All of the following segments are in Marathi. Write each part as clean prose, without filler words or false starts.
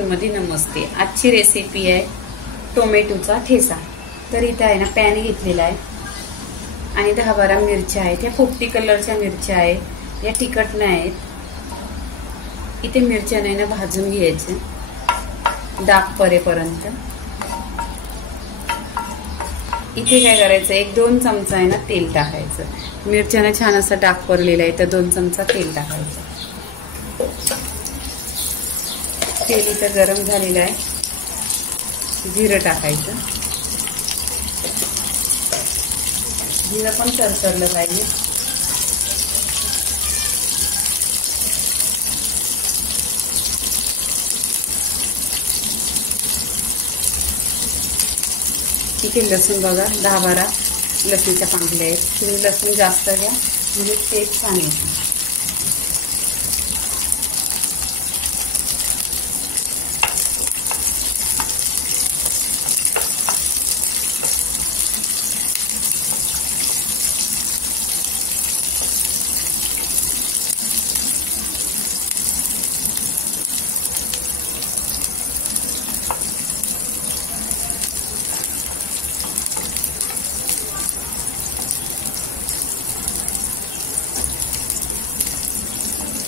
मध्ये नमस्ते। आजची रेसिपी आहे टोमॅटोचा ठेचा। तर इथे आहे ना पॅन घेतलेला आहे आणि 10-12 मिरच्या आहेत। या पोपटी कलरच्या मिरच्या आहेत, या तिखट नाही आहेत। इथे मिरच्या नाही ना भाजून घ्यायचे डाग परेपर्यंत। इथे काय करायचं, 1-2 चमचा आहे ना तेल टाकायचं। मिरच्याने छान असं डाग पडलेला आहे तर 2 चमचा तेल टाकायचं। तेल इथं गरम झालेलं आहे, जिरं टाकायचं। जिरं पण तरतरलं पाहिजे। इथे लसूण बघा 10-12 लसूणच्या पाकळ्या आहेत। तुम्ही लसूण जास्त घ्या म्हणजे टेस्ट छान येते।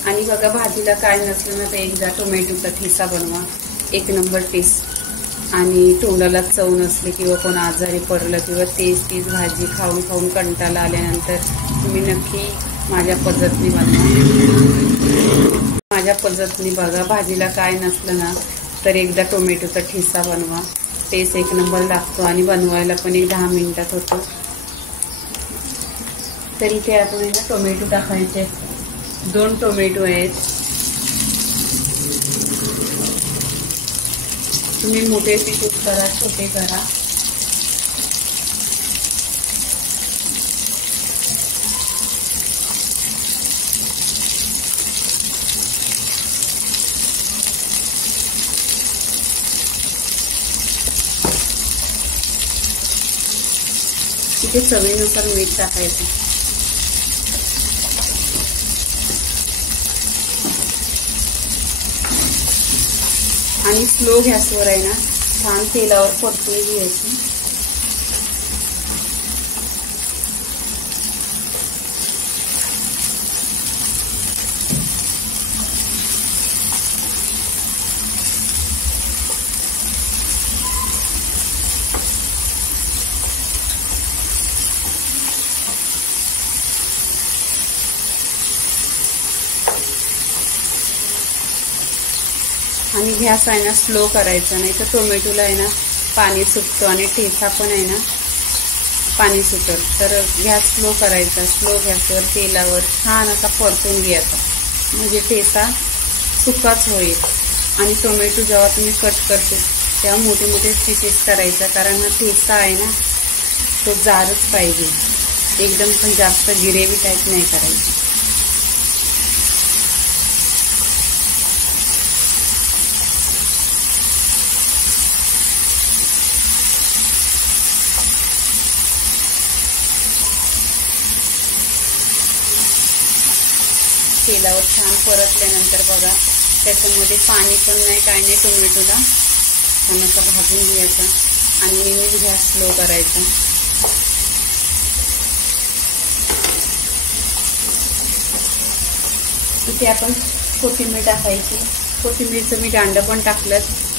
आणि बघा भाजीला काय नसलं ना तर एकदा टोमॅटोचा ठेचा बनवा, 1 नंबर टेस्ट। आणि तोंडाला चव नसले किंवा कोण आजारी पडलं किंवा तीच भाजी खाऊन खाऊन कंटाळा आल्यानंतर तुम्ही नक्की माझ्या पद्धतीने बनवा। माझ्या पद्धतीने बघा, भाजीला काय नसलं ना तर एकदा टोमॅटोचा ठेचा बनवा, टेस्ट 1 नंबर लागतो आणि बनवायला पण 10 मिनिटात होतो। तर इथे आपण ना टोमॅटो टाकायचे, 2 टोमॅटो आहेत। तुम्ही मोठे पीस करा छोटे करा। इथे चवीनुसार मीठ टाकायचं। आणि स्लो गॅसवर आहे ना छान तेलावर परतून घ्यायची। आणि गॅस आहे ना स्लो करायचा, नाही तर टोमॅटोला आहे ना पाणी सुटतं आणि ठेचा पण आहे ना पाणी सुटत। तर गॅस स्लो करायचा, स्लो गॅसवर तेलावर छान असा परतून घ्यायचा म्हणजे ठेचा सुकाच होईल। आणि टोमॅटो जेव्हा तुम्ही कट करते तेव्हा मोठे मोठे पीसेस करायचा, कारण हा ठेचा आहे ना तो जाडच पाहिजे, एकदम पण जास्त ग्रेव्ही टाईप नाही करायची। तेलावर छान परतल्यानंतर बघा त्याच्यामध्ये पाणी पण नाही काय नाही, टोमॅटोला छान असा भाजून घ्यायचा आणि नेहमीच गॅस स्लो करायचा। इथे आपण कोथिंबीर टाकायची। कोथिंबीरचं मी दांडं पण टाकलं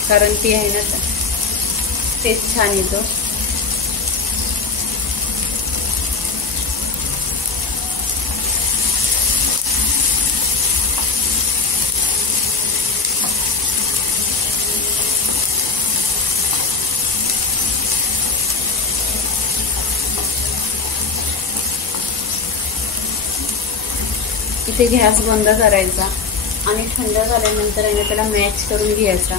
कारण ती आहे ना टेस्ट छान येतो। इथे गॅस बंद करायचा आणि थंड झाल्यानंतर आहे ना त्याला मॅच करून घ्यायचा।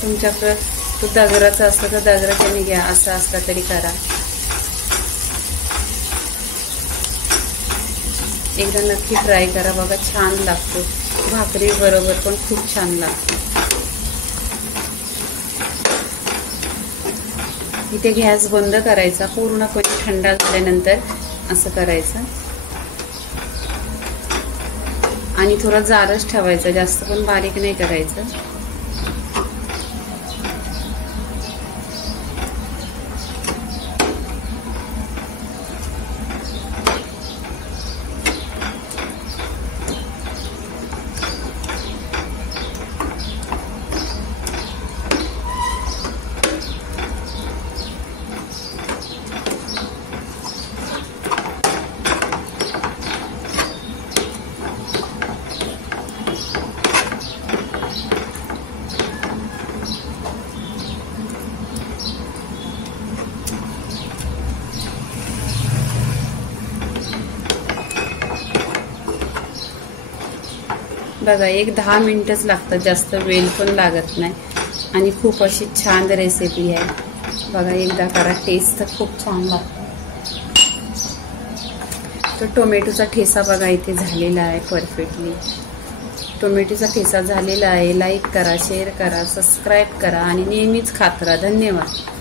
तुमच्याकडे तो दगडाचा असतो तर दगडाच्याने घ्या, असं असता तरी करा। एकदा नक्की ट्राय करा बघा, छान लागतो। भाकरी बरोबर पण खूप छान लागतो। इथे गॅस बंद करायचा, पूर्णपणे थंड झाल्यानंतर असं करायचं आणि थोडा जाडच ठेवायचा, जास्त पण बारीक नाही करायचं. बघा, एक 10 मिनिटच लागतात, जास्त वेळ पण लागत नाही आणि खूप अशी छान रेसिपी आहे. बघा, एकदा करा, टेस्ट तर खूप छान लागतो. तर टोमॅटोचा ठेचा बघा इथे झालेला आहे परफेक्टली. टोमॅटोचा ठेचा झालेला आहे. लाईक करा, शेअर करा, सबस्क्राईब करा आणि नेहमीच खात राहा. धन्यवाद.